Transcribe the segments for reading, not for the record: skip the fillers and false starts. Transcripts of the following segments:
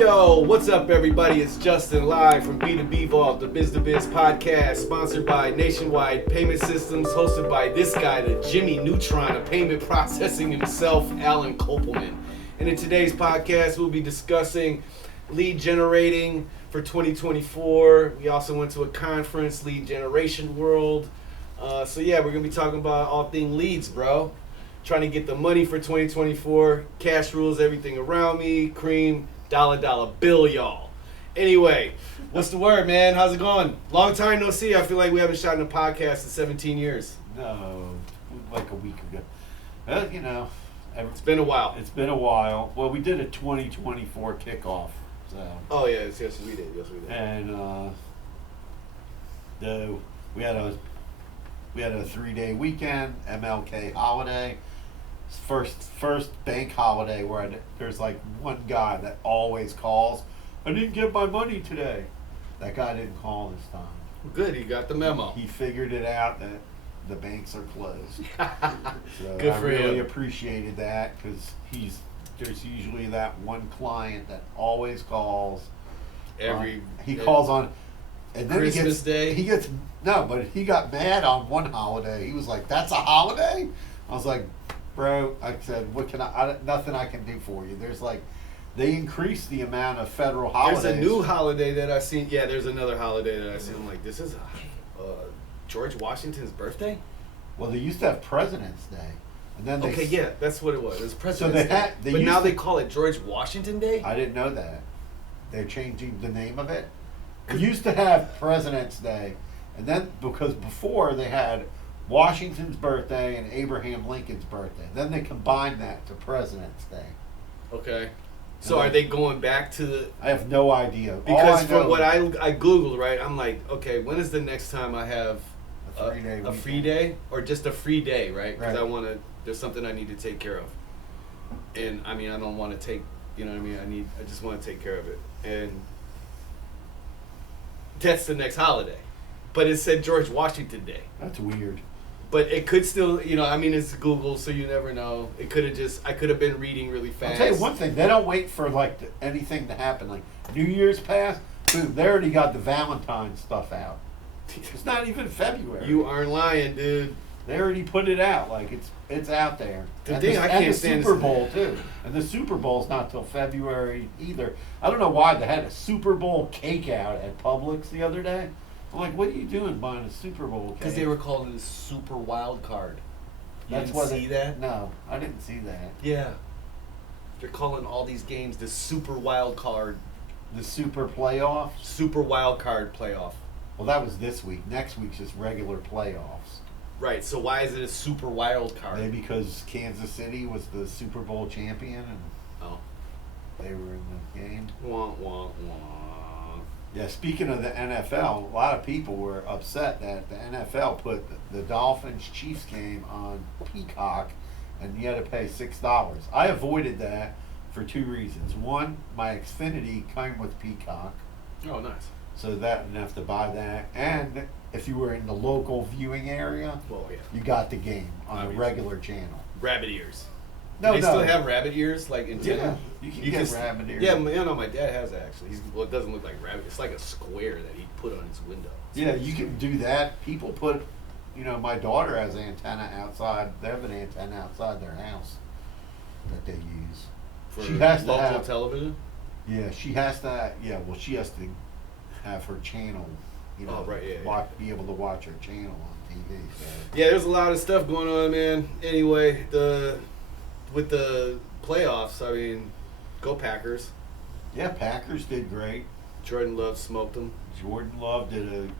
Yo, what's up, everybody? It's Justin live from B2B Vault, the Biz2Biz podcast, sponsored by Nationwide Payment Systems, hosted by this guy, the Jimmy Neutron of payment processing himself, Alan Kopelman. And in today's podcast, we'll be discussing lead generating for 2024. We also went to a conference, Lead Generation World. So yeah, we're going to be talking about all things leads, bro. Trying to get the money for 2024. Cash rules everything around me. Cream, dollar bill, y'all. Anyway, what's the word, man? How's it going? Long time no see. I feel like we haven't shot in a podcast in 17 years. No, like a week ago. It's been a while. It's been a while. Well, we did a 2024 kickoff. So. Oh, yes, we did. And we had a 3-day weekend, MLK holiday. First bank holiday where there's like one guy that always calls. I didn't get my money today. That guy didn't call this time. Good, he got the memo. He figured it out that the banks are closed. So Good for him. I really appreciated that because there's usually that one client that always calls. He calls on, and then Christmas Day. But he got mad on one holiday. He was like, "That's a holiday?" I was like, "Bro," I said, "What can nothing I can do for you." There's like, they increased the amount of federal holidays. There's a new holiday that I've seen. Yeah, there's another holiday that I've seen. I'm like, this is George Washington's birthday? Well, they used to have President's Day. And then that's what it was. It was President's Day. But now they call it George Washington Day? I didn't know that. They're changing the name of it. They used to have President's Day. And then, because before they had Washington's birthday and Abraham Lincoln's birthday. Then they combined that to President's Day. Okay. So are they going back to the... I have no idea. Because from what I Googled, right, I'm like, okay, when is the next time I have a free day? Or just a free day, right? Because there's something I need to take care of. And, I mean, I don't want to take, you know what I mean? I just want to take care of it. And that's the next holiday. But it said George Washington Day. That's weird. But it could still, it's Google, so you never know. I could have been reading really fast. I'll tell you one thing, they don't wait for anything to happen. Like New Year's passed, boom, they already got the Valentine's stuff out. It's not even February. You aren't lying, dude. They already put it out, like it's out there. I can't stand Super Bowl too. And the Super Bowl's not till February either. I don't know why they had a Super Bowl cake out at Publix the other day. I'm like, what are you doing buying a Super Bowl cake? Because they were calling it a super wild card. You That's didn't see that? No, I didn't see that. Yeah. They're calling all these games the super wild card. The super playoffs? Super wild card playoff. Well, that was this week. Next week's just regular playoffs. Right, so why is it a super wild card? Maybe because Kansas City was the Super Bowl champion and they were in the game. Wah, wah, wah. Yeah, speaking of the NFL, a lot of people were upset that the NFL put the Dolphins-Chiefs game on Peacock, and you had to pay $6. I avoided that for two reasons. One, my Xfinity came with Peacock. Oh, nice. So that I didn't have to buy that. And if you were in the local viewing area, you got the game on a regular channel. Rabbit ears. Do they still have rabbit ears, like antenna? Yeah, you can get rabbit ears. Yeah, my dad has that actually. It doesn't look like rabbit. It's like a square that he put on his window. Yeah, you can do that. People put, my daughter has an antenna outside. They have an antenna outside their house that they use. For local television? Yeah, she has to. Yeah, well, she has to have her channel. Be able to watch her channel on TV. So. Yeah, there's a lot of stuff going on, man. Anyway, with the playoffs, I mean, go Packers. Yeah, Packers did great. Jordan Love smoked them. Jordan Love did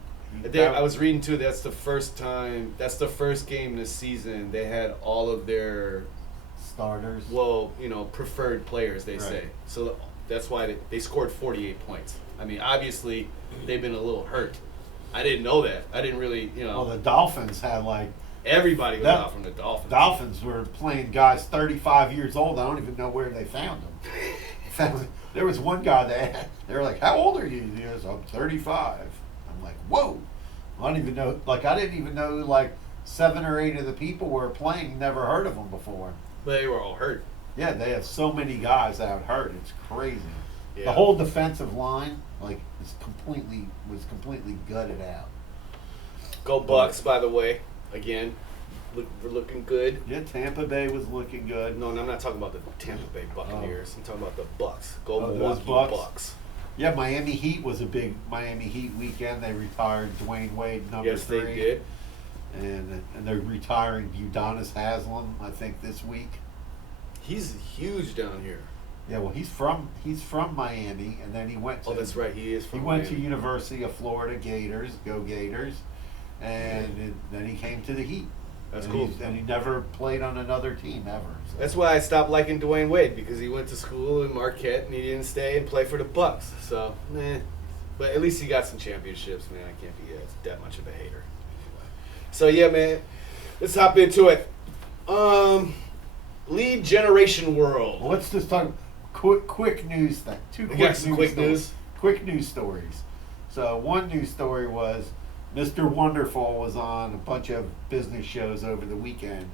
I was reading too. That's the first game this season they had all of their starters. Well, preferred players. They say so. That's why they scored 48 points. I mean, obviously, they've been a little hurt. I didn't know that. I didn't really, Well, the Dolphins had everybody was out from the Dolphins. Dolphins were playing guys 35 years old. I don't even know where they found them. There was one guy they were like, "How old are you?" He goes, "I'm 35." I'm like, "Whoa!" I don't even know. I didn't even know 7 or 8 of the people were playing. Never heard of them before. But they were all hurt. Yeah, they have so many guys out hurt. It's crazy. Yeah. The whole defensive line, like, was completely gutted out. Go Bucks, by the way. Again, we're looking good. Yeah, Tampa Bay was looking good. No, I'm not talking about the Tampa Bay Buccaneers. I'm talking about the Bucks. Go those Milwaukee Bucks. Yeah, Miami Heat was a big Miami Heat weekend. They retired Dwayne Wade, number 3. Yes, they did. And they're retiring Udonis Haslem, I think, this week. He's huge down here. Yeah, well, he's from Miami, and then he went to. Oh, that's right. He is from. He went Miami. to University of Florida Gators, go Gators, and then he came to the Heat. That's and cool. And he never played on another team ever. So. That's why I stopped liking Dwayne Wade, because he went to school in Marquette and he didn't stay and play for the Bucks. So, but at least he got some championships, man. I can't be that much of a hater. So yeah, man, let's hop into it. Lead generation world. Well, let's just talk quick news thing. Quick news stories. So one news story was Mr. Wonderful was on a bunch of business shows over the weekend,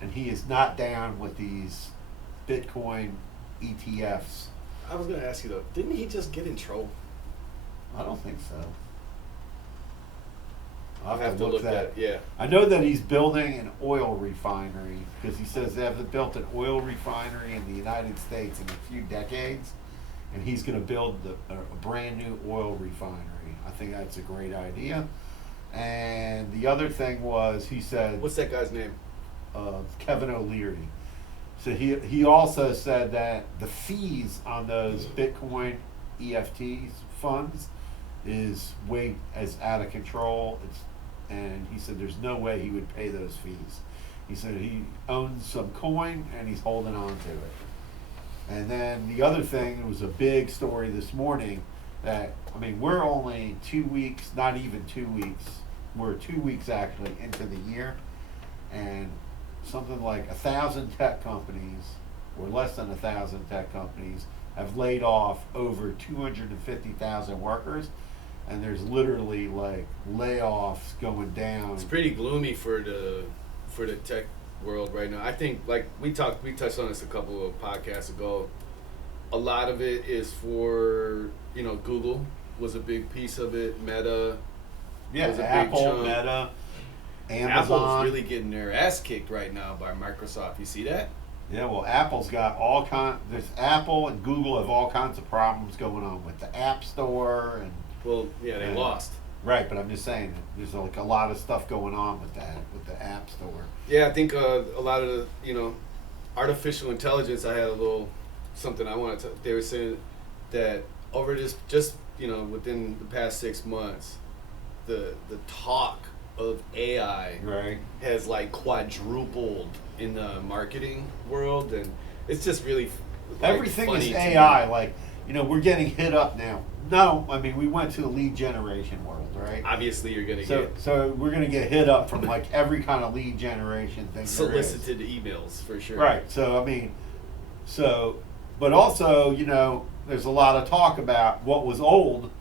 and he is not down with these Bitcoin ETFs. I was going to ask you though, didn't he just get in trouble? I don't think so. I'll have to look that. Yeah. I know that he's building an oil refinery, because he says they haven't built an oil refinery in the United States in a few decades, and he's going to build a brand new oil refinery. I think that's a great idea. And the other thing was, he said, what's that guy's name? Kevin O'Leary. So he also said that the fees on those Bitcoin EFTs funds is way as out of control. And he said there's no way he would pay those fees. He said he owns some coin and he's holding on to it. And then the other thing, it was a big story this morning that, I mean, we're only 2 weeks, not even 2 weeks, we're 2 weeks actually into the year, and something like 1,000 tech companies, or less than 1,000 tech companies, have laid off over 250,000 workers. And there's literally like layoffs going down. It's pretty gloomy for the tech world right now. I think, like we touched on this a couple of podcasts ago. A lot of it is for, Google was a big piece of it. Meta, was a Apple, big chunk. Meta, Amazon. Apple's really getting their ass kicked right now by Microsoft. You see that? Yeah, well, Apple's got there's Apple and Google have all kinds of problems going on with the App Store and. Well, yeah, they lost. Right, but I'm just saying, there's like a lot of stuff going on with that, with the App Store. Yeah, I think a lot of the, artificial intelligence, I had a little something I wanted to, they were saying that over this, just, within the past 6 months, the talk of AI has like quadrupled in the marketing world, and it's just really everything is funny AI, like, we're getting hit up now. No, I mean, we went to the lead generation world, right? Obviously, you're going to get so we're going to get hit up from like every kind of lead generation thing. Solicited emails for sure. Right. So I mean, but also, there's a lot of talk about what was old.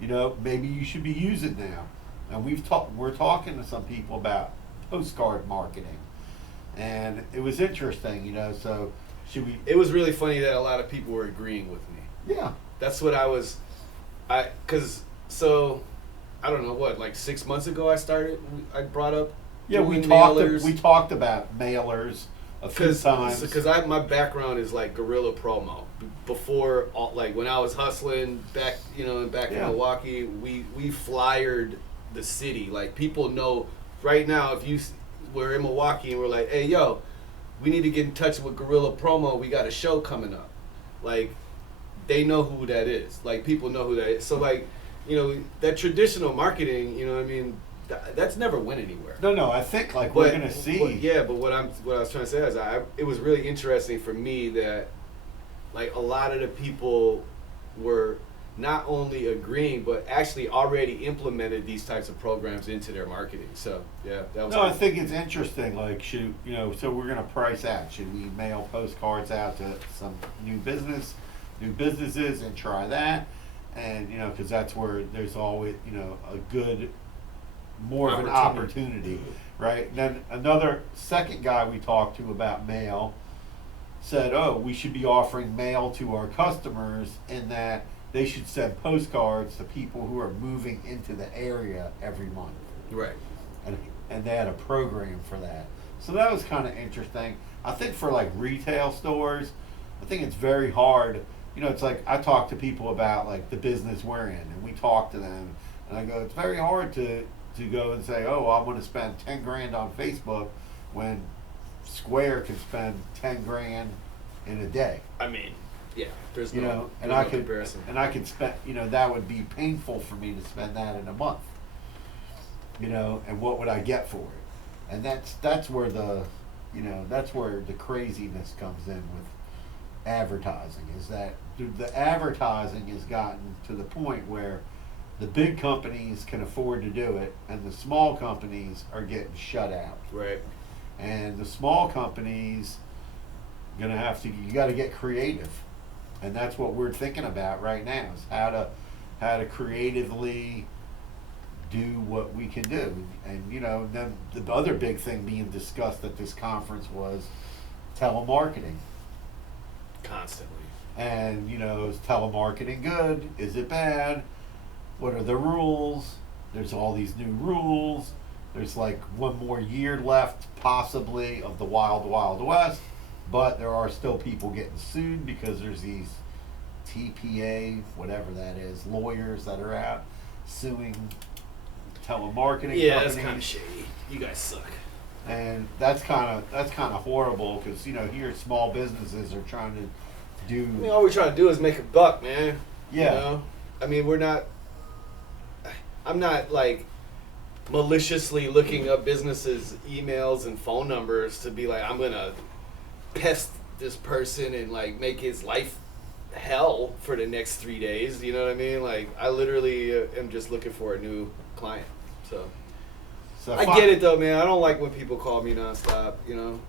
Maybe you should be using now, and we're talking to some people about postcard marketing, and it was interesting. So should we? It was really funny that a lot of people were agreeing with me. Yeah. That's what I don't know what, like 6 months ago I brought up. Yeah, we mailers. talked about mailers a few times. Because my background is like guerrilla promo. Before, like when I was hustling back, in Milwaukee, we flyered the city. Like people know right now, we're in Milwaukee and we're like, hey yo, we need to get in touch with Guerrilla Promo. We got a show coming up. Like, they know who that is. Like, people know who that is. So, like, that traditional marketing, that's never went anywhere. No, I think like we're gonna see. But what I was trying to say is, it was really interesting for me that, like, a lot of the people were not only agreeing, but actually already implemented these types of programs into their marketing. So, yeah, that was. No, cool. I think it's interesting. Like, so we're gonna price out. Should we mail postcards out to some new businesses and try that? And because that's where there's always a good, more of an opportunity, right? And then another second guy we talked to about mail said, oh, we should be offering mail to our customers in that they should send postcards to people who are moving into the area every month. Right. And they had a program for that. So that was kind of interesting. I think for like retail stores, I think it's very hard. You know, it's like I talk to people about like the business we're in, and we talk to them, and I go, it's very hard to go and say, oh, I'm going to spend 10 grand on Facebook when Square can spend 10 grand in a day. I mean, yeah, there's You no, know, and there's I no could comparison. and I could spend, you know, that would be painful for me to spend that in a month. You know, and what would I get for it? And that's where that's where the craziness comes in with advertising, is that the advertising has gotten to the point where the big companies can afford to do it and the small companies are getting shut out. Right. And the small companies you got to get creative. And that's what we're thinking about right now, is how to creatively do what we can do. And you know, then the other big thing being discussed at this conference was telemarketing. Constantly. And you know, is telemarketing good? Is it bad? What are the rules? There's all these new rules. There's like one more year left, possibly, of the wild, wild west. But there are still people getting sued because there's these TPA, whatever that is, lawyers that are out suing telemarketing Yeah, companies. that's kind of shady. You guys suck. And that's kind of horrible, because you know, here small businesses are trying to do. I mean, all we're trying to do is make a buck, man. Yeah. You know? I mean, I'm not like maliciously looking up businesses' emails and phone numbers to be like, I'm gonna pest this person and like make his life hell for the next 3 days. You know what I mean? Like, I literally am just looking for a new client. So I get it though, man. I don't like when people call me nonstop. You know.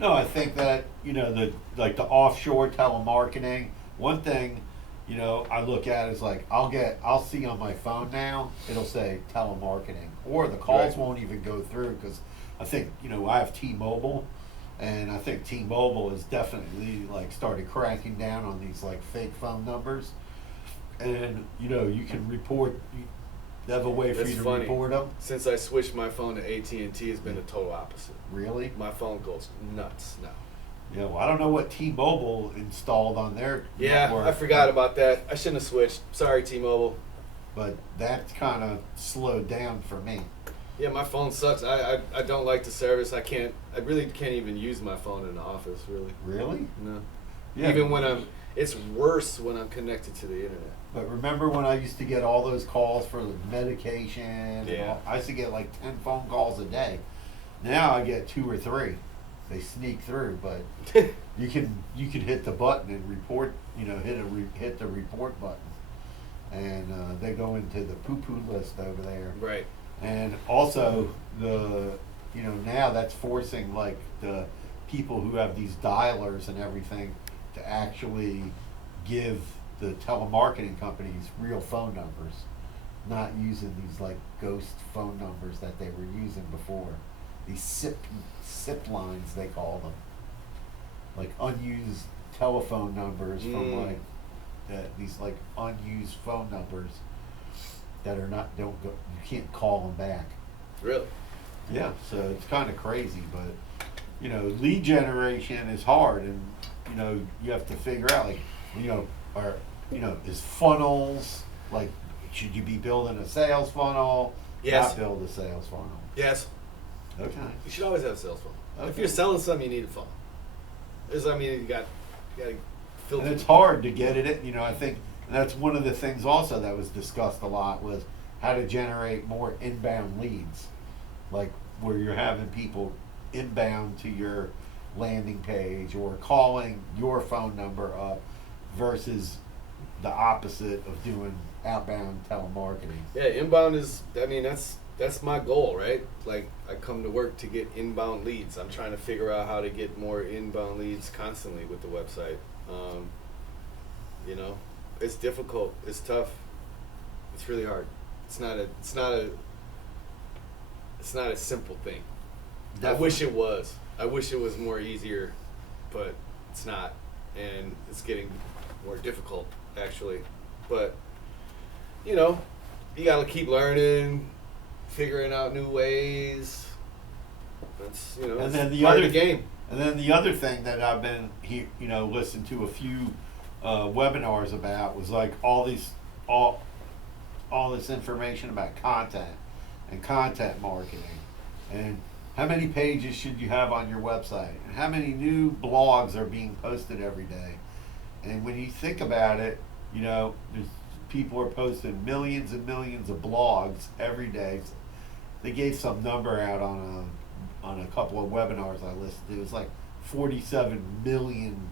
No, I think that, you know, the offshore telemarketing, one thing, you know, I look at is like, I'll see on my phone now, it'll say telemarketing, or the calls Right. won't even go through, because I think, you know, I have T-Mobile, and I think T-Mobile has definitely like started cracking down on these like fake phone numbers, and you know, you can report. They have a way for That's you to funny. report them. Since I switched my phone to AT&T, it's been the total opposite. Really? My phone goes nuts now. Yeah. Well, I don't know what T-Mobile installed on their Yeah, network. I forgot about that. I shouldn't have switched. Sorry, T-Mobile. But that's kind of slowed down for me. Yeah, my phone sucks. I don't like the service. I really can't even use my phone in the office, really. Really? No. Yeah. Even when it's worse when I'm connected to the internet. But remember when I used to get all those calls for the medication? And Yeah. I used to get like 10 phone calls a day. Now I get 2 or 3. They sneak through, but you can hit the button and report. You know, hit the report button, and they go into the poo-poo list over there. Right. And also now that's forcing like the people who have these dialers and everything to actually give the telemarketing companies real phone numbers, not using these like ghost phone numbers that they were using before. These SIP lines, they call them, like unused telephone numbers from like these like unused phone numbers that are not don't go, you can't call them back. Really? Yeah, so it's kind of crazy, but you know, lead generation is hard, and you know, you have to figure out like, you know, is funnels, like, should you be building a sales funnel? Yes. Not build a sales funnel. Yes. Okay. You should always have a sales phone. If Okay. you're selling something, you need a phone. You got to filter. And it's hard to get it. You know, I think and that's one of the things also that was discussed a lot was how to generate more inbound leads, like where you're having people inbound to your landing page or calling your phone number up versus the opposite of doing outbound telemarketing. Yeah, inbound is. I mean, that's my goal, right? Like, I come to work to get inbound leads. I'm trying to figure out how to get more inbound leads constantly with the website. You know, it's difficult. It's tough. It's really hard. It's not a simple thing. I wish it was. I wish it was more easier, but it's not, and it's getting more difficult actually. But you know, you gotta keep learning, figuring out new ways. That's And it's then the part other of the game. And then the other thing that I've been listened to a few webinars about was like all this information about content and content marketing, and how many pages should you have on your website, and how many new blogs are being posted every day. And when you think about it, people are posting millions and millions of blogs every day. They gave some number out on a couple of webinars I listened to. It was like 47 million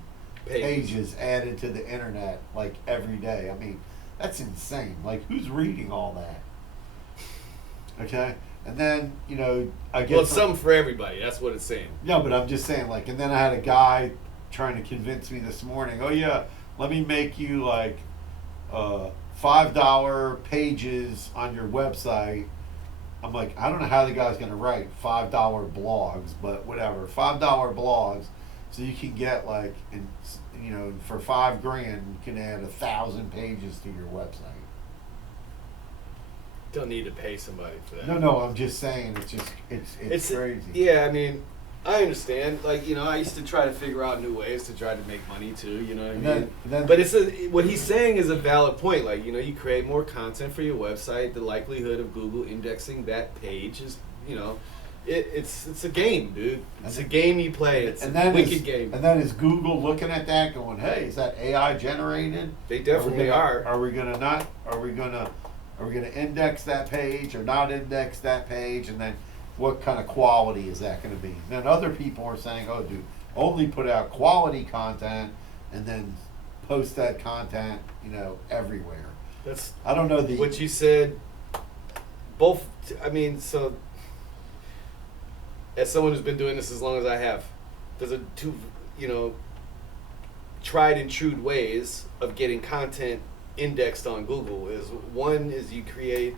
pages added to the internet like every day. I mean, that's insane. Like, who's reading all that? Okay, and then I guess it's something for everybody. That's what it's saying. No, but I'm just saying, like, and then I had a guy trying to convince me this morning. Oh yeah, let me make you like $5 pages on your website. I'm like, I don't know how the guy's going to write $5 blogs, but whatever, $5 blogs, so you can get like, for $5,000, you can add 1,000 pages to your website. Don't need to pay somebody for that. No, I'm just saying, it's crazy. Yeah, I mean, I understand. Like, I used to try to figure out new ways to try to make money too. You know what I mean? But what he's saying is a valid point. Like, you create more content for your website. The likelihood of Google indexing that page is, it's a game, dude. It's a game you play. It's a wicked game. And then is Google looking at that, going, "Hey, is that AI generated?" They definitely are. Are we gonna index that page or not index that page? And then what kind of quality is that going to be? And then other people are saying, "Oh, dude, only put out quality content and then post that content, everywhere." I don't know what you said. Both. I mean, so as someone who's been doing this as long as I have, there's two, tried and true ways of getting content indexed on Google. One is you create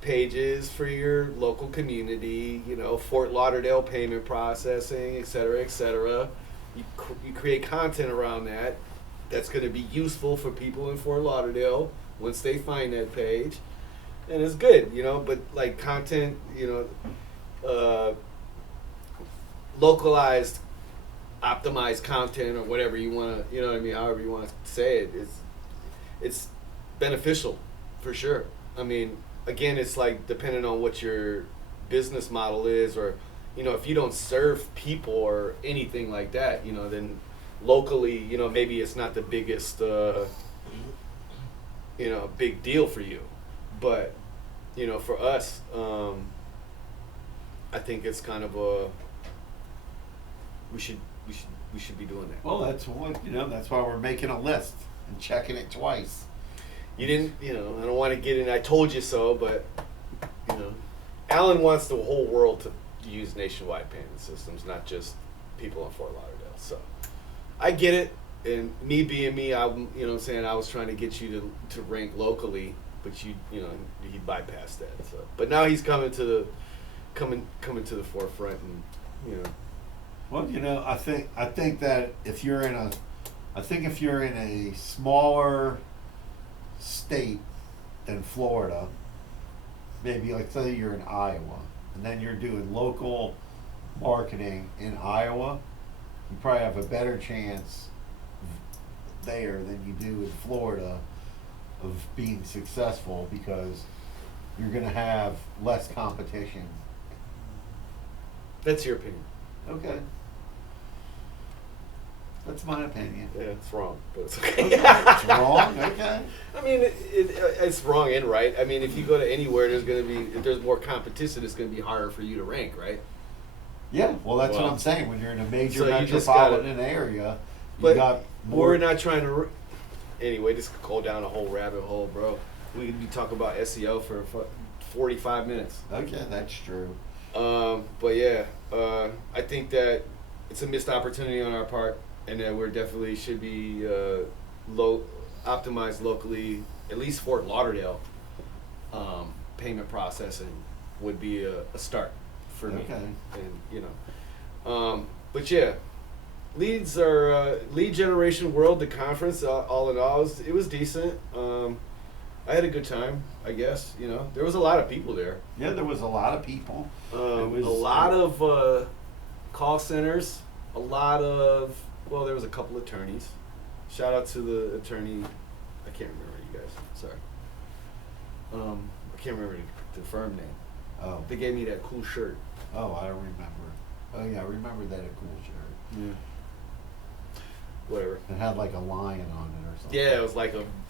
pages for your local community, Fort Lauderdale payment processing, et cetera. You create content around that that's going to be useful for people in Fort Lauderdale once they find that page, and it's good, but like content, localized, optimized content or whatever you want to, however you want to say it, it's beneficial for sure. I mean, again, it's like depending on what your business model is, or if you don't serve people or anything like that, then locally, maybe it's not the biggest big deal for you, but for us, I think it's kind of we should be doing that. Well, that's why we're making a list and checking it twice. You didn't, I don't want to get in, I told you so, but, Alan wants the whole world to use nationwide payment systems, not just people in Fort Lauderdale. So I get it. And me being me, I was trying to get you to rank locally, but he bypassed that. So, but now he's coming to the forefront, and Well, I think that if you're in a smaller state than Florida, maybe like say you're in Iowa, and then you're doing local marketing in Iowa, you probably have a better chance there than you do in Florida of being successful, because you're going to have less competition. That's your opinion. Okay. That's my opinion. Yeah, it's wrong, but it's okay. It's wrong? Okay. I mean, it's wrong and right. I mean, if you go to anywhere, if there's more competition, it's going to be harder for you to rank, right? Yeah, well, that's what I'm saying. When you're in a major So metropolitan area, you got more. We're not trying to. Anyway, just go down a whole rabbit hole, bro. We could be talking about SEO for 45 minutes. Okay, that's true. But yeah, I think that it's a missed opportunity on our part, and that we're definitely should be optimized locally. At least Fort Lauderdale payment processing would be a start for me. Okay. And but yeah, leads are lead generation world. The conference, all in all, it was decent. I had a good time, I guess. You know, there was a lot of people there. Yeah, there was a lot of people. A lot of call centers. There was a couple attorneys. Shout out to the attorney. I can't remember you guys. Sorry. I can't remember the firm name. Oh. They gave me that cool shirt. Oh, I don't remember. Oh yeah, I remember that a cool shirt. Yeah. Whatever. It had like a lion on it or something. Yeah,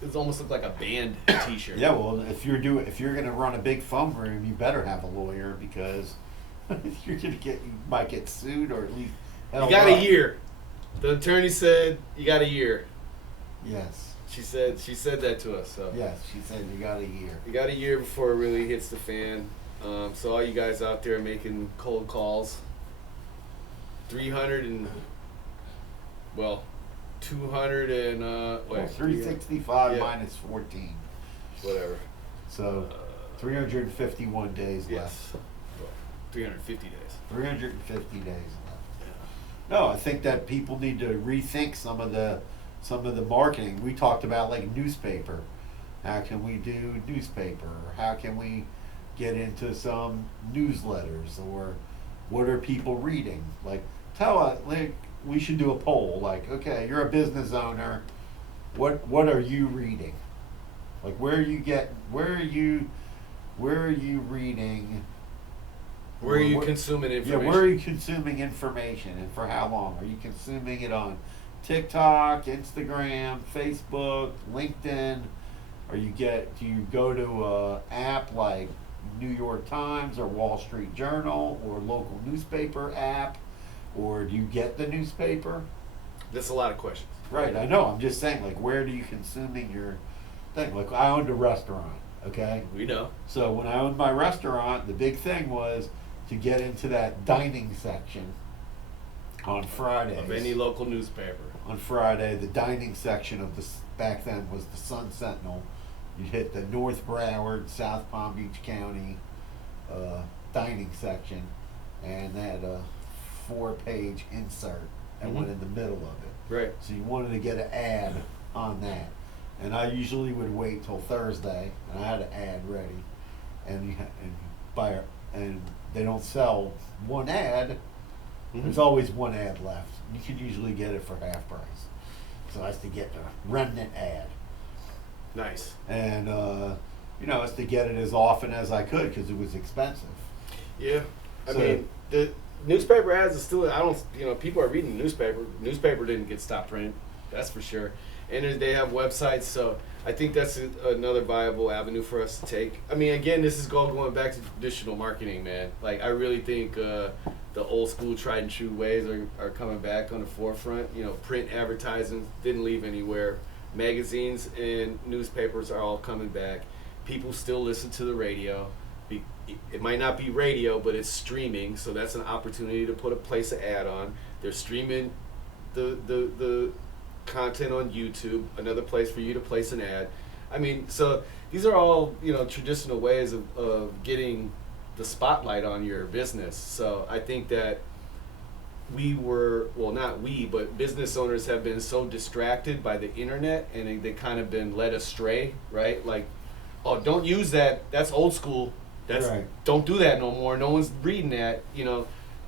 it almost looked like a band T-shirt. Yeah, well, if you're gonna run a big phone room, you better have a lawyer because you might get sued or at least you got a year. The attorney said you got a year. Yes. She said that to us. So yes, she said you got a year. You got a year before it really hits the fan. So all you guys out there making cold calls, 200 and 365 minus 14. Whatever. So 351 days yes. left. Well, 350 days. 350 days left. Yeah. No, I think that people need to rethink some of the marketing. We talked about like newspaper. How can we do newspaper? How can we get into some newsletters? Or what are people reading? Like tell us, like we should do a poll. Like, okay, you're a business owner. What are you reading? Like where are you reading? Where are you consuming information? Yeah, where are you consuming information and for how long? Are you consuming it on TikTok, Instagram, Facebook, LinkedIn? Do you go to a app like New York Times or Wall Street Journal or local newspaper app? Or do you get the newspaper? That's a lot of questions. Right, I know. I'm just saying, like, where do you consuming your thing? Like, I owned a restaurant, okay? We know. So when I owned my restaurant, the big thing was to get into that dining section on Fridays. Of any local newspaper. On Friday, the dining section of back then was the Sun Sentinel. You'd hit the North Broward, South Palm Beach County dining section, and they had a 4-page insert that went in the middle of it. Right. So you wanted to get an ad on that. And I usually would wait till Thursday, and I had an ad ready. And they don't sell one ad. There's always one ad left. You could usually get it for half price. So I used to get the remnant ad. Nice. And, I used to get it as often as I could because it was expensive. Yeah. I mean, the newspaper ads is still, people are reading the newspaper. Newspaper didn't get stopped printing, that's for sure. And they have websites, so I think that's another viable avenue for us to take. I mean, again, this is going back to traditional marketing, man. Like, I really think the old school tried and true ways are coming back on the forefront. Print advertising didn't leave anywhere. Magazines and newspapers are all coming back. People still listen to the radio. It might not be radio, but it's streaming, so that's an opportunity to place an ad on. They're streaming the content on YouTube, another place for you to place an ad. I mean, so these are all traditional ways of getting the spotlight on your business. So I think that but business owners have been so distracted by the internet, and they kind of been led astray, right? Like, oh, don't use that. That's old school. Right. Don't do that no more. No one's reading that.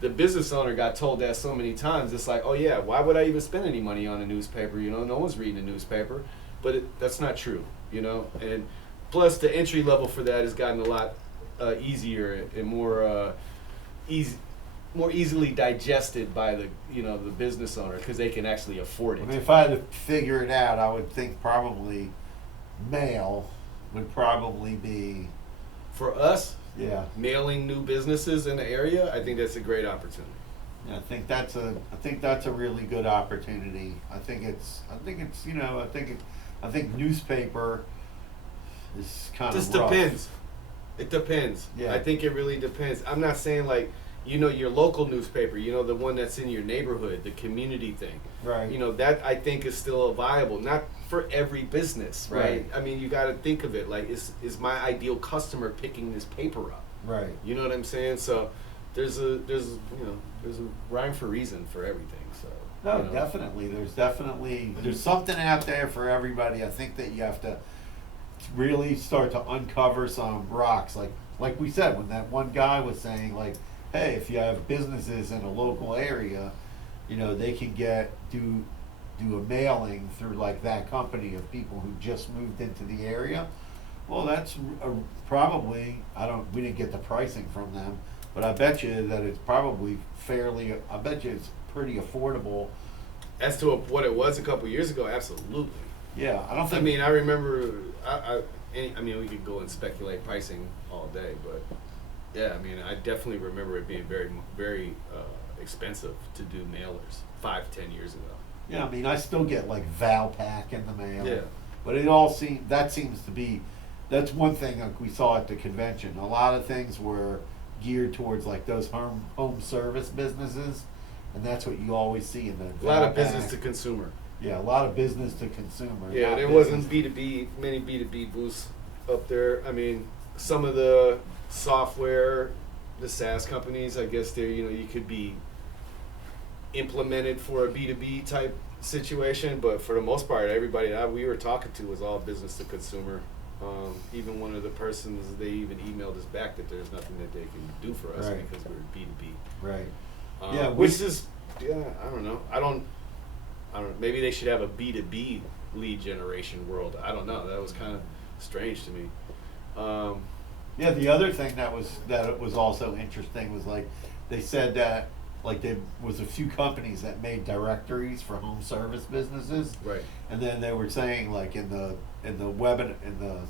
The business owner got told that so many times. It's like, oh yeah, why would I even spend any money on a newspaper? No one's reading a newspaper. But that's not true. And plus the entry level for that has gotten a lot easier and more easily digested by the the business owner because they can actually afford it. I mean, if I had to figure it out, I would think probably mail would probably be. For us, yeah, mailing new businesses in the area, I think that's a great opportunity. Yeah, I think that's a really good opportunity. I think newspaper is kind of just rough. Depends. It depends. Yeah. I think it really depends. I'm not saying like your local newspaper, the one that's in your neighborhood, the community thing. Right. That I think is still viable. Not for every business, right? I mean, you got to think of it like, is my ideal customer picking this paper up? Right. You know what I'm saying? So there's a rhyme for reason for everything. So No, you know? definitely. There's something out there for everybody. I think that you have to really start to uncover some rocks. Like we said, when that one guy was saying, like, hey, if you have businesses in a local area, you know, they can do a mailing through like that company of people who just moved into the area. Well, that's probably, we didn't get the pricing from them, but I bet you that it's probably I bet you it's pretty affordable. As to what it was a couple years ago, absolutely. Yeah, I don't think. I mean, I remember. I mean, we could go and speculate pricing all day, but yeah, I mean, I definitely remember it being very, very expensive to do mailers 5-10 years ago. Yeah, I mean, I still get like Valpak in the mail. Yeah. But seems to be, that's one thing like we saw at the convention. A lot of things were geared towards like those home service businesses, and that's what you always see in the A lot of Valpak. business to consumer. Yeah, a lot of business to consumer. Yeah, not there business- wasn't many B2B booths up there. I mean, some of the software, the SaaS companies, I guess you could be implemented for a B2B type situation, but for the most part, everybody that we were talking to was all business to consumer. Even one of the persons, they even emailed us back that there's nothing that they can do for us Right. because we're B2B. Right. Which is, I don't know. I don't. Maybe they should have a B2B lead generation world. I don't know. That was kind of strange to me. Yeah, the other thing that was also interesting was like they said that like there was a few companies that made directories for home service businesses. Right. And then they were saying like in the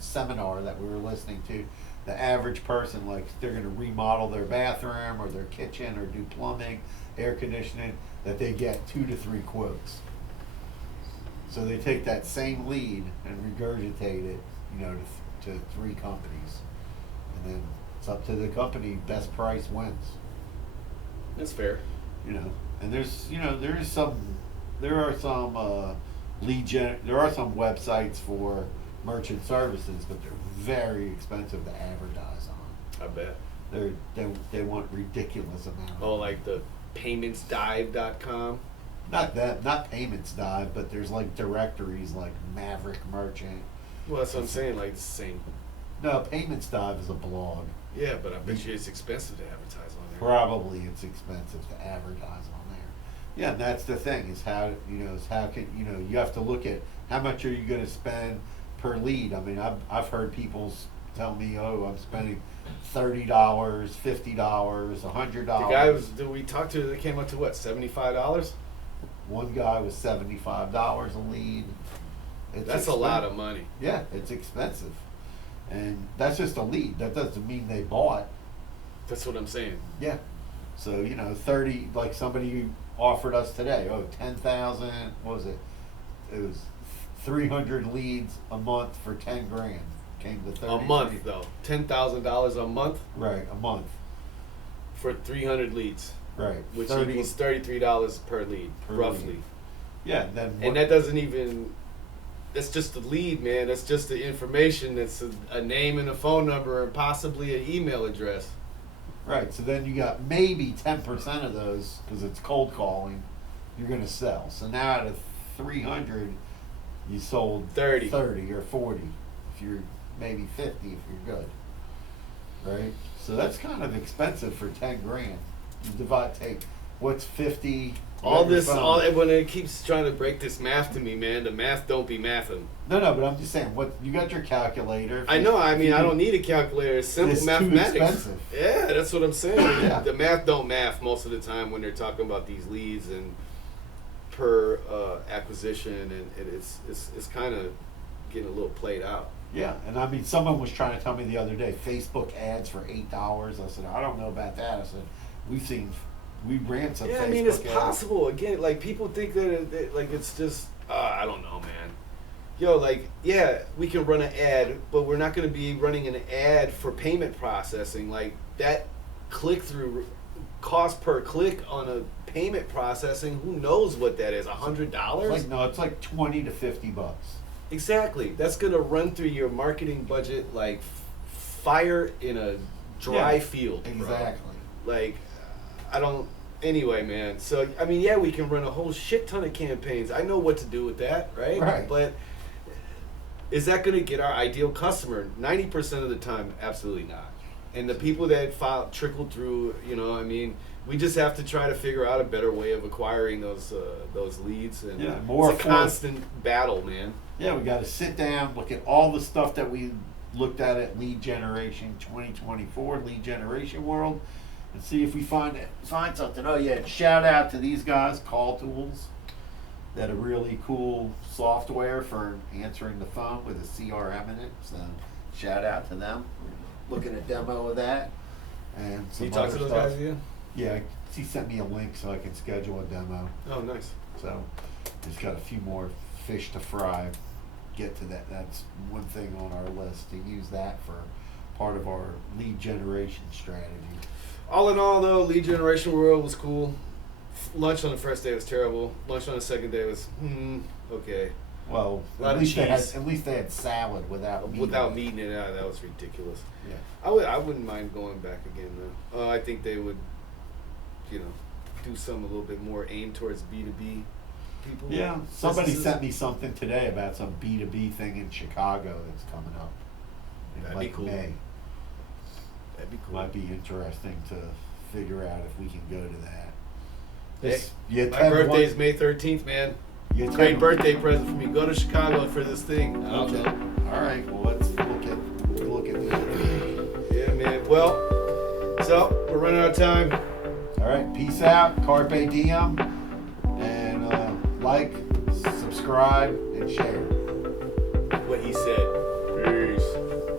seminar that we were listening to, the average person, like they're going to remodel their bathroom or their kitchen or do plumbing, air conditioning, that they get 2 to 3 quotes. So they take that same lead and regurgitate it, to 3 companies, and then it's up to the company. Best price wins. That's fair. And there are some there are some websites for merchant services, but they're very expensive to advertise on. I bet. They want ridiculous amounts. Oh, like the paymentsdive.com? Not Payments Dive, but there's like directories like Maverick Merchant. Well, that's what I'm saying. Like the same. No, Payments Dive is a blog. Yeah, but I bet you it's expensive to advertise on there. Probably it's expensive to advertise on there. Yeah, and that's the thing is how can you have to look at how much are you going to spend per lead. I mean, I've heard people tell me, oh, I'm spending $30, $50, $100. The guy that we talked to that came up to what, $75? One guy was $75 a lead. That's a lot of money. Yeah, it's expensive, and that's just a lead. That doesn't mean they bought. That's what I'm saying. Yeah, so 30. Like somebody offered us today. Oh, 10,000. What was it? It was 300 leads a month for 10 grand. Came to 30. A month though, $10,000 a month. Right, a month. For 300 leads. Right, Which 30 equals $33 per lead, Per roughly. lead. Yeah, And that doesn't even. That's just the lead, man. That's just the information. That's a name and a phone number and possibly an email address. Right, so then you got maybe 10% of those, because it's cold calling, you're going to sell. So now out of 300, you sold 30 or 40, if you're maybe 50 if you're good. Right? So that's kind of expensive for 10 grand. You take what's 50. All this, phone. when it keeps trying to break this math to me, man, the math don't be mathing. No, but I'm just saying, what you got your calculator. I know. I mean, I don't need a calculator. It's simple It's too mathematics. expensive. Yeah, that's what I'm saying. Yeah. The math don't math most of the time when they're talking about these leads and per acquisition, and it's kind of getting a little played out. Yeah, and I mean, someone was trying to tell me the other day, Facebook ads for $8. I said, I don't know about that. I said, we ran some. Yeah, Facebook I mean, it's ads. possible. Again, like people think that like it's just I don't know, man. Yo, like, yeah, we can run an ad, but we're not going to be running an ad for payment processing. Like that click-through cost per click on a payment processing. Who knows what that is? $100? It's like 20 to $50. Exactly. That's going to run through your marketing budget like fire in a dry field. Bro. Exactly. Like, I don't Anyway, man. So I mean, yeah, we can run a whole shit ton of campaigns. I know what to do with that, right? Right. But is that going to get our ideal customer? 90% of the time, absolutely not. And the people that trickle through, you know, I mean, we just have to try to figure out a better way of acquiring those leads. And Yeah, more it's a constant battle, man. Yeah, we got to sit down, look at all the stuff that we looked at Lead Generation 2024, Lead Generation World, and see if we find something. Oh yeah, shout out to these guys, Call Tools, that are really cool software for answering the phone with a CRM in it. So shout out to them. We're looking at a demo of that. And some You talk other to those stuff. guys, yeah? Yeah, he sent me a link so I can schedule a demo. Oh, nice. So just got a few more fish to fry. Get to that. That's one thing on our list, to use that for part of our lead generation strategy. All in all, though, Lead Generation World was cool. Lunch on the first day was terrible. Lunch on the second day was, okay. Well, A lot at of least cheese. they had salad without meat. Without meat in it, that was ridiculous. Yeah. I wouldn't mind going back again, though. I think they would, you know, do something a little bit more aimed towards B2B people. Yeah. Somebody businesses. sent me something today about some B2B thing in Chicago that's coming up in That'd be like cool. May. That'd be cool. Might be interesting to figure out if we can go to that. Hey, You my attend birthday is one- May 13th, man. you attend Great one- birthday present for me. Go to Chicago for this thing. I'll Okay. go. All right. Well, let's look at this. Yeah, man. Well, so we're running out of time. All right. Peace out. Carpe diem. And like, subscribe, and share. What he said. Peace.